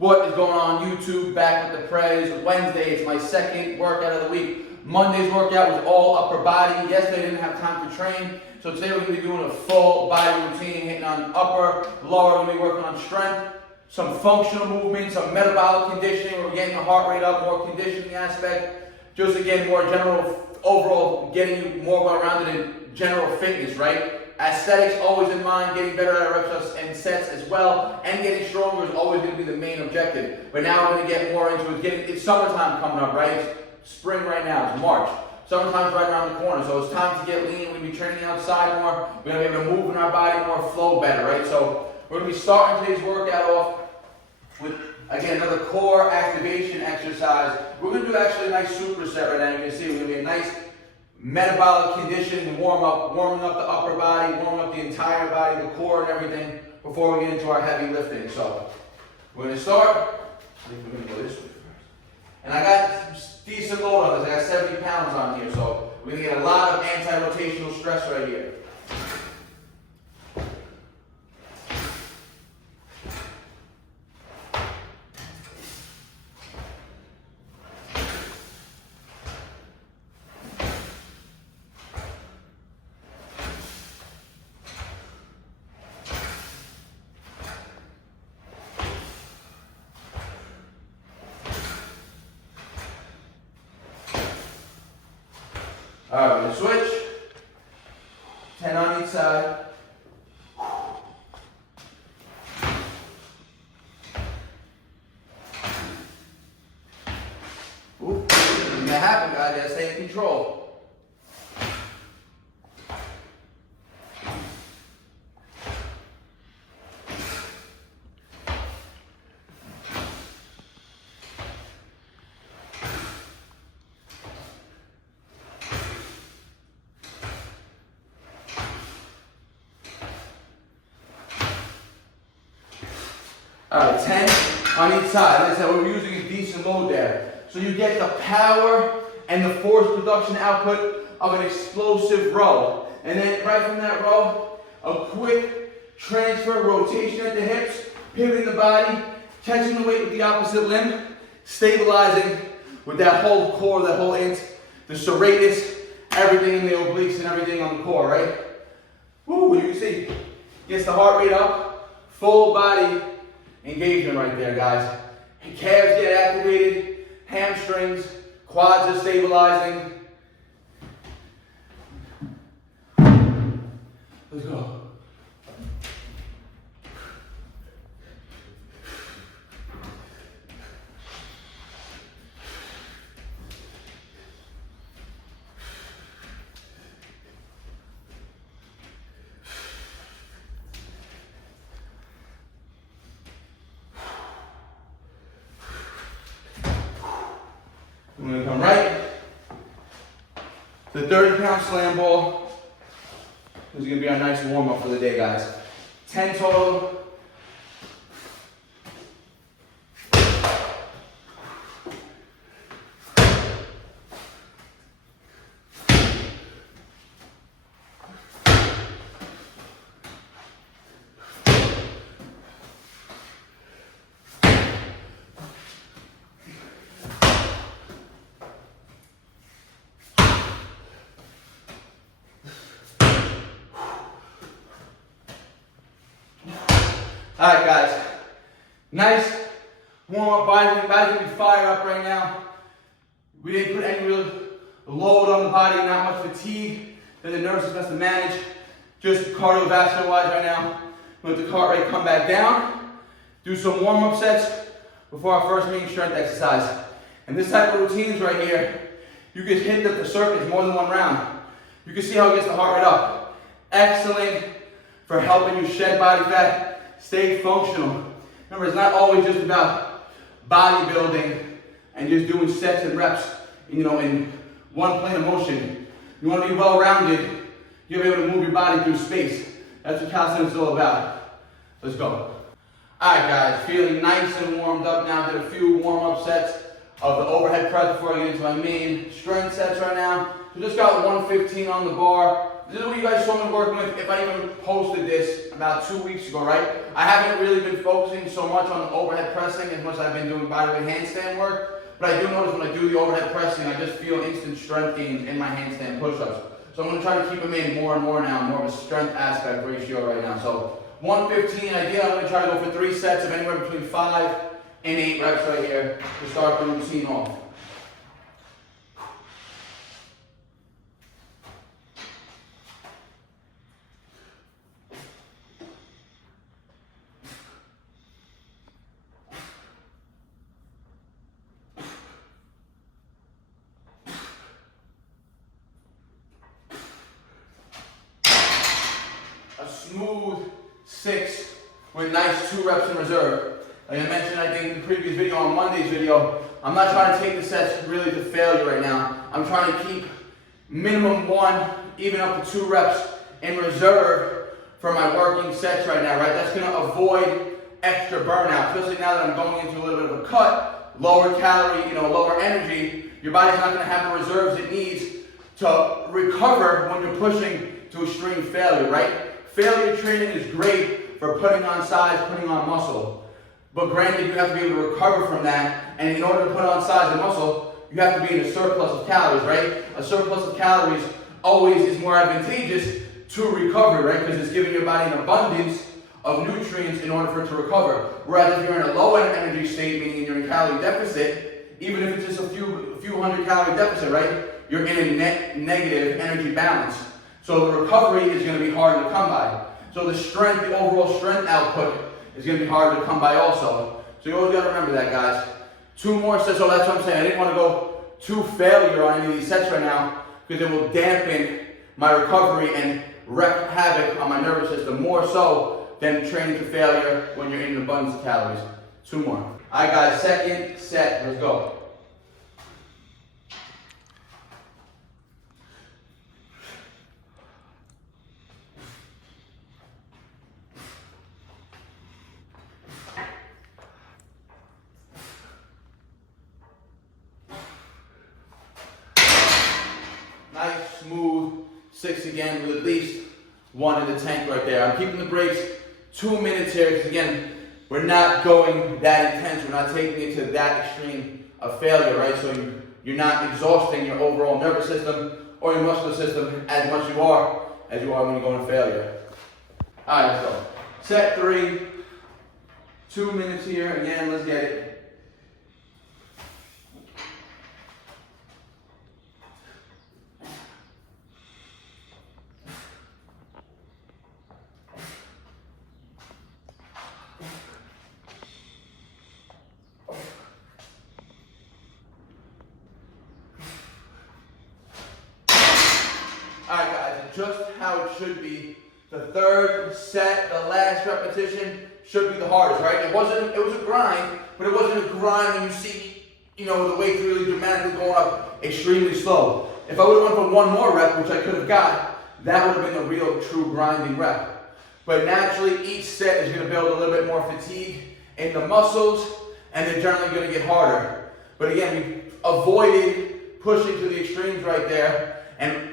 What is going on YouTube? Back with the Prez. Wednesday, it's my second workout of the week. Monday's workout was all upper body. Yesterday I didn't have time to train. So today we're going to be doing a full body routine, hitting on upper, lower, we're going to be working on strength, some functional movements, some metabolic conditioning, where we're getting the heart rate up, more conditioning aspect. Just again, more general, overall, getting you more well-rounded in general fitness, right? Aesthetics always in mind, getting better at reps and sets as well, and getting stronger is always going to be the main objective. But now we're going to get more into it. It's summertime coming up, right? It's spring right now, it's March. Summertime's right around the corner, so it's time to get lean. We're going to be training outside more. We're going to be able to move in our body more, flow better, right? So we're going to be starting today's workout off with, again, another core activation exercise. We're going to do actually a nice superset right now. You can see we're going to be a nice metabolic condition, warming up the upper body, warming up the entire body, the core and everything before we get into our heavy lifting. So we're going to start. I think we're going to go this way first. And I got decent load on this. I got 70 pounds on here, so we're going to get a lot of anti-rotational stress right here. Alright, we're going to switch. 10 on each side. Ooh, anything that happen, guys, you gotta stay in control. Alright, 10 on each side. Like I said, we're using a decent load there. So you get the power and the force production output of an explosive row. And then right from that row, a quick transfer, rotation at the hips, pivoting the body, catching the weight with the opposite limb, stabilizing with that whole core, that whole the serratus, everything in the obliques and everything on the core, right? Woo, you can see, gets the heart rate up, full body engagement right there, guys. Calves get activated, hamstrings, quads are stabilizing. Let's go. I'm going to come right to the 30-pound slam ball. This is going to be our nice warm-up for the day, guys. 10 total. Alright guys, nice warm-up, body's gonna be fired up right now. We didn't put any real load on the body, not much fatigue that the nervous system has to manage. Just cardiovascular wise right now. Let the heart rate come back down. Do some warm-up sets before our first main strength exercise. And this type of routines right here, you can hit the circuits more than one round. You can see how it gets the heart rate up. Excellent for helping you shed body fat. Stay functional. Remember, it's not always just about bodybuilding and just doing sets and reps, in one plane of motion. You want to be well-rounded. You'll be able to move your body through space. That's what calisthenics is all about. Let's go. All right, guys, feeling nice and warmed up now. Did a few warm-up sets of the overhead press before I get into my main strength sets right now. So just got 115 on the bar. This is what you guys saw me working with. If I even posted this about 2 weeks ago, right? I haven't really been focusing so much on overhead pressing as much as I've been doing bodyweight handstand work. But I do notice when I do the overhead pressing, I just feel instant strength gains in my handstand push-ups. So I'm going to try to keep them in more and more now, more of a strength aspect ratio right now. So 115 idea, I'm going to try to go for 3 sets of anywhere between 5 and 8 reps right here to start the routine off. A smooth 6 with nice 2 reps in reserve. Like I mentioned, I think in the previous video, on Monday's video, I'm not trying to take the sets really to failure right now. I'm trying to keep minimum 1, even up to 2 reps in reserve for my working sets right now, right? That's gonna avoid extra burnout, especially now that I'm going into a little bit of a cut, lower calorie, lower energy. Your body's not gonna have the reserves it needs to recover when you're pushing to extreme failure, right? Failure training is great for putting on size, putting on muscle. But granted, you have to be able to recover from that. And in order to put on size and muscle, you have to be in a surplus of calories, right? A surplus of calories always is more advantageous to recovery, right? Because it's giving your body an abundance of nutrients in order for it to recover. Whereas if you're in a low energy state, meaning you're in calorie deficit, even if it's just a few hundred calorie deficit, right? You're in a net negative energy balance. So the recovery is going to be harder to come by. So the overall strength output is going to be harder to come by also. So you always got to remember that, guys. 2 more sets. So that's what I'm saying. I didn't want to go to failure on any of these sets right now because it will dampen my recovery and wreak havoc on my nervous system more so than training to failure when you're in an abundance of calories. 2 more. All right, guys. Second set. Let's go. Nice, smooth 6 again with at least 1 in the tank right there. I'm keeping the breaks 2 minutes here because again, we're not going that intense. We're not taking it to that extreme of failure, right? So you're not exhausting your overall nervous system or your muscular system as much as you are when you go into failure. All right, let's go. Set 3, 2 minutes here. Again, let's get it. Alright guys, just how it should be. The third set, the last repetition, should be the hardest, right? It was a grind, but it wasn't a grind when you see, the weight really dramatically going up extremely slow. If I would have went for 1 more rep, which I could have got, that would have been a real true grinding rep. But naturally, each set is going to build a little bit more fatigue in the muscles, and they're generally going to get harder. But again, we avoided pushing to the extremes right there, and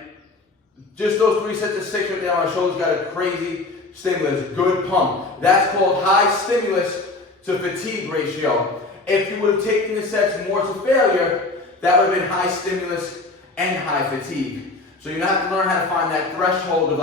just those 3 sets of 6 right there on our shoulders got a crazy stimulus, good pump. That's called high stimulus to fatigue ratio. If you would have taken the sets more to failure, that would have been high stimulus and high fatigue. So you have to learn how to find that threshold of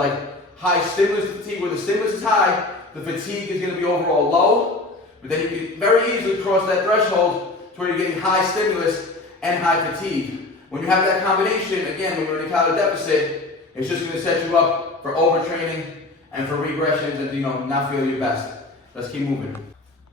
high stimulus to fatigue. Where the stimulus is high, the fatigue is going to be overall low, but then you can very easily cross that threshold to where you're getting high stimulus and high fatigue. When you have that combination, again, when you're in a calorie deficit, it's just going to set you up for overtraining and for regressions and not feel your best. Let's keep moving.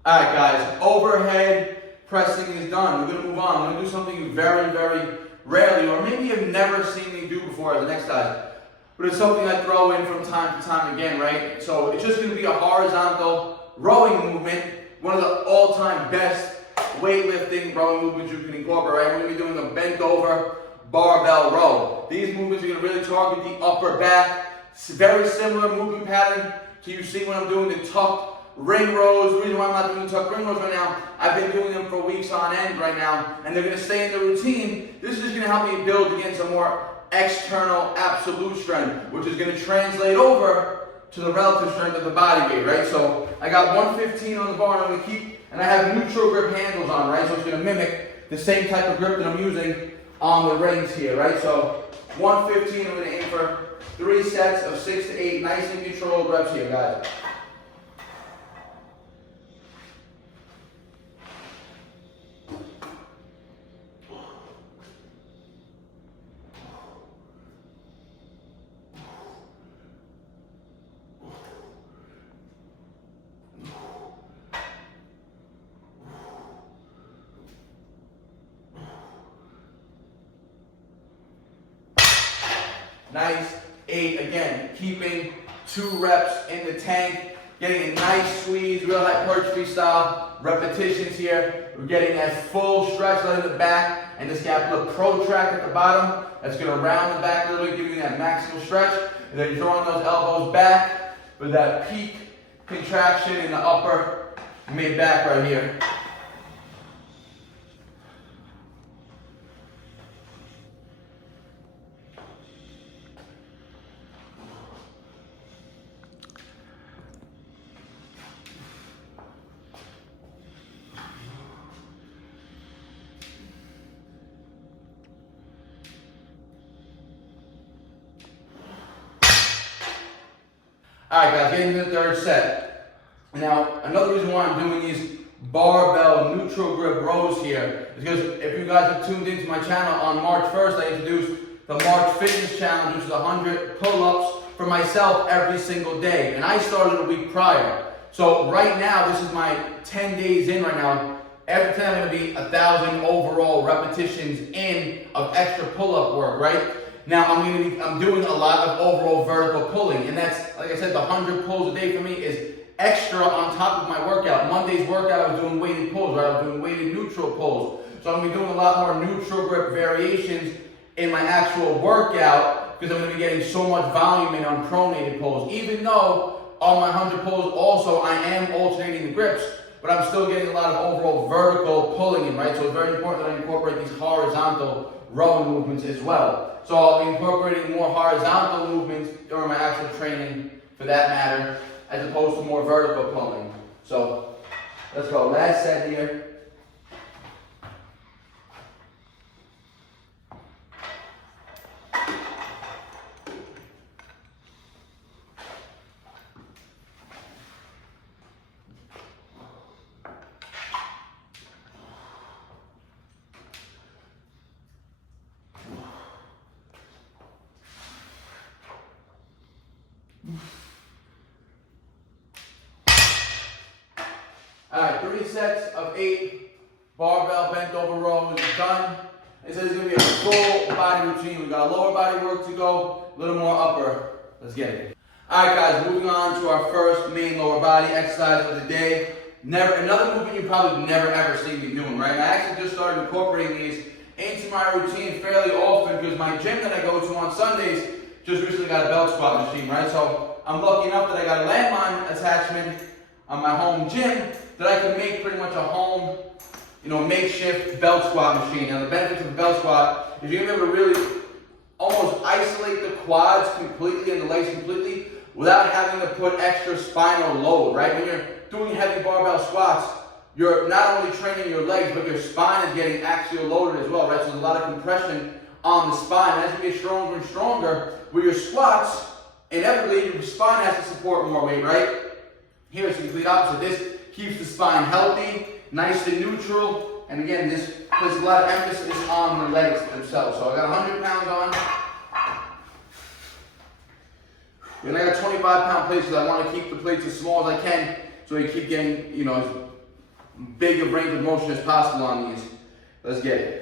All right, guys. Overhead pressing is done. We're going to move on. I'm going to do something you very, very rarely, or maybe you've never seen me do before as an exercise. But it's something I throw in from time to time again, right? So it's just going to be a horizontal rowing movement. One of the all-time best weightlifting rowing movements you can incorporate. Right? We're going to be doing a bent over barbell row. These movements are going to really target the upper back. It's a very similar movement pattern to you see when I'm doing the tucked ring rows. The reason why I'm not doing the tucked ring rows right now, I've been doing them for weeks on end right now, and they're going to stay in the routine. This is going to help me build again some more external absolute strength, which is going to translate over to the relative strength of the body weight, right? So I got 115 on the bar, and I'm going to keep, and I have neutral grip handles on, right? So it's going to mimic the same type of grip that I'm using on the rings here, right? So 115, I'm going to aim for 3 sets of 6 to 8 nice and controlled reps here, guys. Nice, 8, again, keeping 2 reps in the tank, getting a nice squeeze, real hypertrophy style repetitions here. We're getting that full stretch, letting the back and the scapula protract at the bottom. That's gonna round the back a little bit, giving you that maximal stretch, and then drawing those elbows back for that peak contraction in the upper mid back right here. All right, guys, getting to the third set. Now, another reason why I'm doing these barbell neutral grip rows here is because if you guys have tuned into my channel on March 1st, I introduced the March Fitness Challenge, which is 100 pull-ups for myself every single day. And I started a week prior. So right now, this is my 10 days in right now. Every time I'm gonna be 1,000 overall repetitions in of extra pull-up work, right? Now I'm doing a lot of overall vertical pulling, and that's, like I said, the 100 pulls a day for me is extra on top of my workout. Monday's workout, I was doing weighted pulls, right? I was doing weighted neutral pulls. So I'm gonna be doing a lot more neutral grip variations in my actual workout because I'm gonna be getting so much volume in on pronated pulls. Even though on my 100 pulls also I am alternating the grips, but I'm still getting a lot of overall vertical pulling in, right? So it's very important that I incorporate these horizontal rowing movements as well. So I'll be incorporating more horizontal movements during my actual training, for that matter, as opposed to more vertical pulling. So let's go. Last set here. All right, 3 sets of 8 barbell bent over rows done. It says it's gonna be a full body routine. We got a lower body work to go, a little more upper. Let's get it. All right, guys, moving on to our first main lower body exercise of the day. Another movement you probably never ever seen me doing, right? And I actually just started incorporating these into my routine fairly often because my gym that I go to on Sundays just recently got a belt squat machine, right? So I'm lucky enough that I got a landmine attachment on my home gym that I can make pretty much a home, makeshift belt squat machine. Now the benefits of a belt squat is you're gonna be able to really almost isolate the quads completely and the legs completely without having to put extra spinal load, right? When you're doing heavy barbell squats, you're not only training your legs, but your spine is getting axial loaded as well, right? So there's a lot of compression on the spine. As you get stronger and stronger with your squats, inevitably your spine has to support more weight, right? Here it's the complete opposite. This keeps the spine healthy, nice and neutral, and again, this puts a lot of emphasis on the legs themselves. So I got 100 pounds on, and I got 25-pound plates because I want to keep the plates as small as I can, so you keep getting, as big a range of motion as possible on these. Let's get it.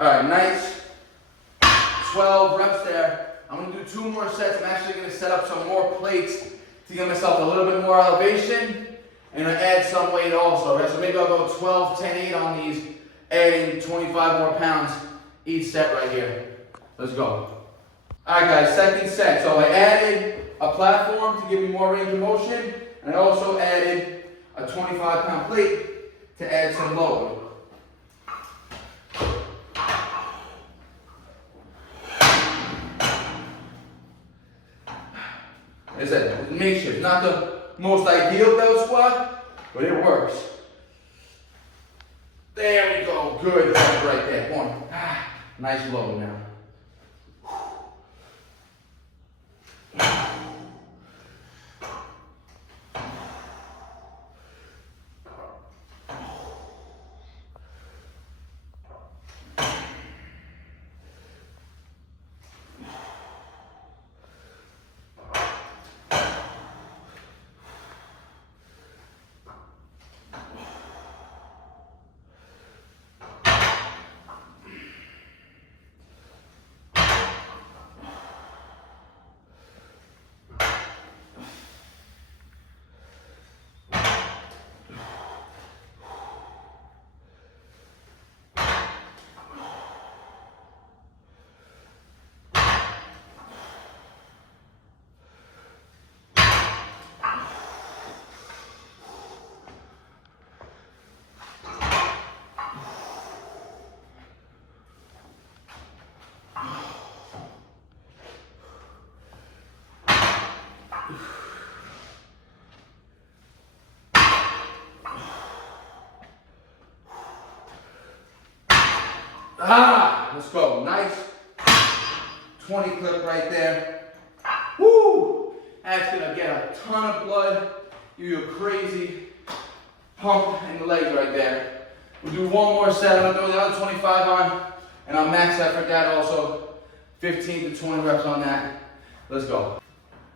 All right, nice 12 reps there. I'm gonna do 2 more sets. I'm actually gonna set up some more plates to give myself a little bit more elevation and add some weight also, right? So maybe I'll go 12, 10, 8 on these, adding 25 more pounds each set right here. Let's go. All right, guys, second set. So I added a platform to give me more range of motion, and I also added a 25-pound plate to add some load. As I said, makeshift, not the most ideal belt squat, but it works. There we go, good, right there, one. Nice load now. Let's go. Nice 20 clip right there. Woo! That's gonna get a ton of blood. Give you a crazy pump in the legs right there. We'll do 1 more set. I'm gonna throw the other 25 on, and I'll max effort that also. 15 to 20 reps on that. Let's go.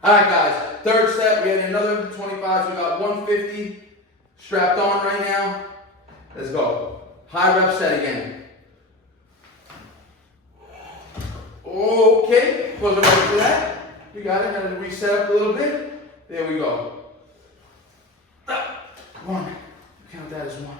All right, guys. Third set. We had another 25. So we got 150 strapped on right now. Let's go. High rep set again. Okay, wasn't ready for that. You got it. Gotta reset up a little bit. There we go. 1. Count that as 1.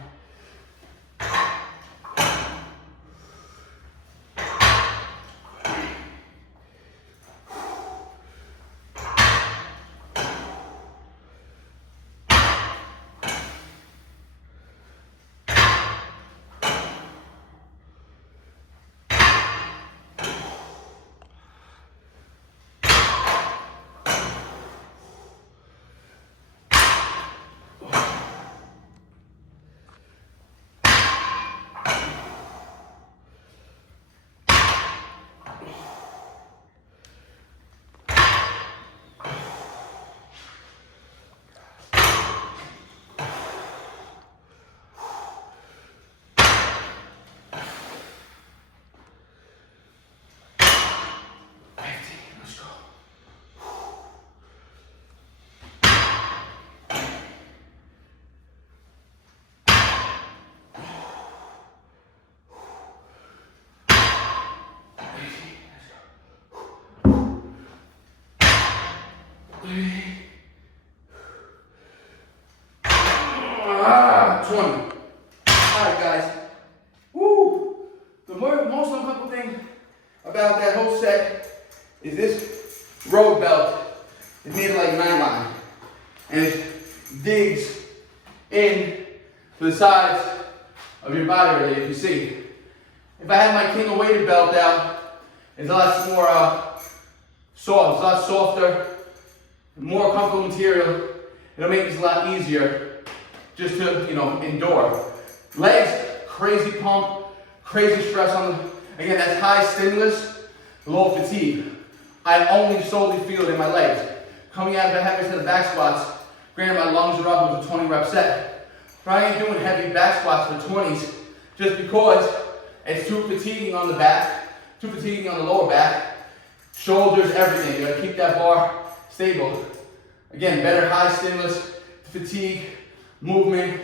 About that whole set is this road belt is made of like nylon, and it digs in to the sides of your body really, if you see. If I had my King of Weighted belt out, it's a lot more soft, it's a lot softer, more comfortable material. It'll make this a lot easier just to, endure. Legs, crazy pump, crazy stress on them. Again, that's high stimulus, low fatigue. I only solely feel it in my legs. Coming out of the heavy set of back squats, granted my lungs are up with a 20 rep set. But I ain't doing heavy back squats for 20s just because it's too fatiguing on the back, too fatiguing on the lower back, shoulders, everything. You gotta keep that bar stable. Again, better high stimulus, fatigue, movement,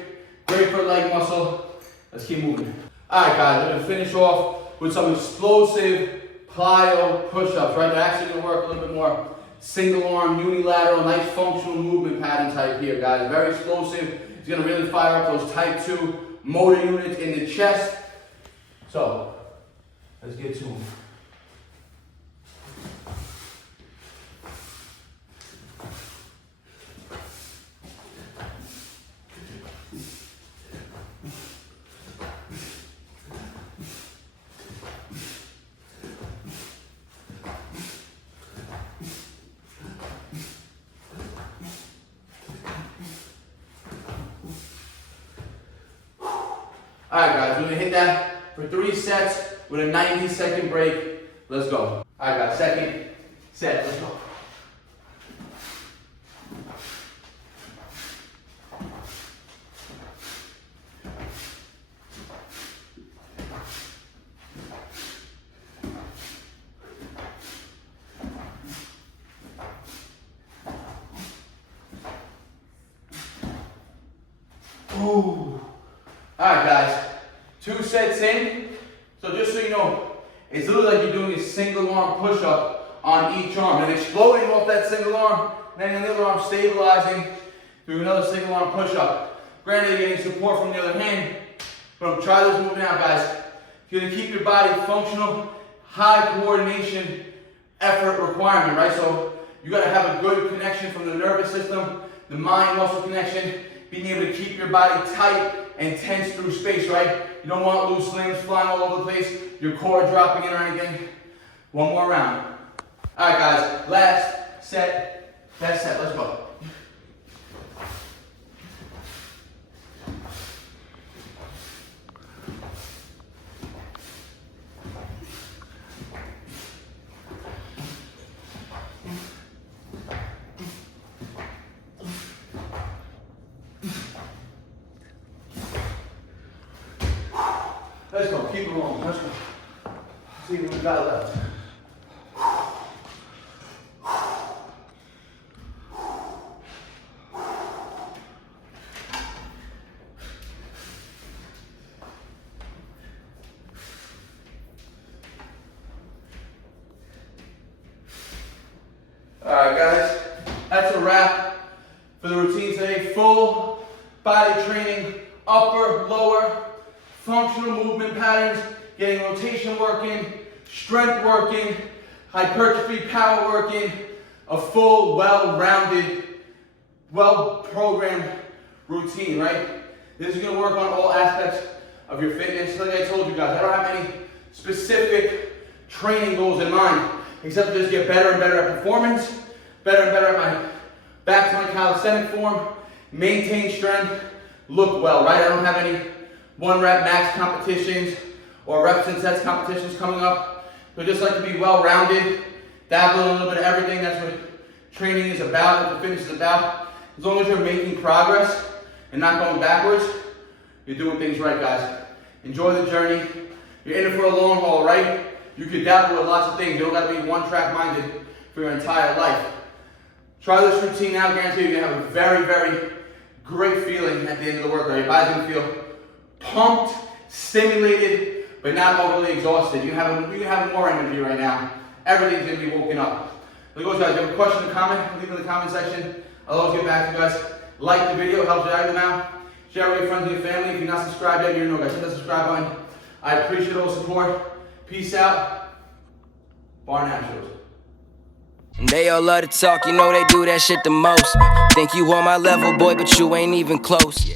great for leg muscle. Let's keep moving. All right, guys, we're gonna finish off with some explosive plyo push-ups, right? They're actually gonna work a little bit more single arm, unilateral, nice functional movement pattern type here, guys. Very explosive. It's gonna really fire up those type 2 motor units in the chest. So, let's get to them. Alright guys, we're gonna hit that for 3 sets with a 90-second break. Let's go. Alright guys, second set, let's go. Ooh. Alright guys, 2 sets in. So just so you know, it's literally like you're doing a single arm push-up on each arm and exploding off that single arm, and then the other arm stabilizing through another single arm push-up. Granted, you're getting support from the other hand, but try this movement out, guys. You're gonna keep your body functional, high coordination, effort requirement, right? So you gotta have a good connection from the nervous system, the mind-muscle connection, being able to keep your body tight and tense through space, right? You don't want loose limbs flying all over the place, your core dropping in or anything. One more round. All right, guys, last set, let's go. Let's go, keep it rolling, let's go. See what we got left. Alright guys, that's a wrap for the routine today. Full body training, upper, lower, functional movement patterns, getting rotation working, strength working, hypertrophy power working, a full, well-rounded, well-programmed routine, right? This is gonna work on all aspects of your fitness. Like I told you guys, I don't have any specific training goals in mind, except to just get better and better at performance, better and better at back to my calisthenic form, maintain strength, look well, right? I don't have any 1 rep max competitions or reps and sets competitions coming up. So just like to be well-rounded, dabble in a little bit of everything. That's what training is about, what the fitness is about. As long as you're making progress and not going backwards, you're doing things right, guys. Enjoy the journey. You're in it for a long haul, right? You could dabble with lots of things. You don't gotta be one-track minded for your entire life. Try this routine out, guarantee you're gonna have a very, very great feeling at the end of the workout. Your body's gonna feel pumped, stimulated, but not overly exhausted. You have more energy right now. Everything's gonna be woken up. Like always, guys, if you have a question or comment, leave it in the comment section. I'll always get back to you guys. Like the video, helps you out now. Share it with your friends and your family. If you're not subscribed yet, you know, guys, hit that subscribe button. I appreciate all the support. Peace out. BARNATURALS. They all love to talk, you know they do that shit the most. Think you on my level, boy, but you ain't even close.